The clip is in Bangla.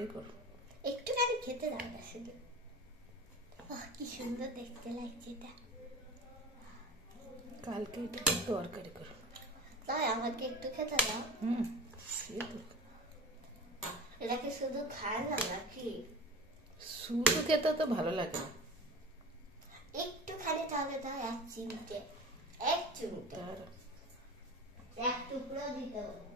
তরকারি করো। একটুখানি খেতে দাও না শুধু। কি সুন্দর দেখতে লাগছে এটা। কালকে এটা তরকারি করো। তাই আমাকে একটু খেতে দাও। এটাকে শুধু খায় না নাকি? শুধু খেতে তো ভালো লাগে না। একটুখানি তাহলে দাও, এক চিমটে, এক টুকরো দিতে হবে।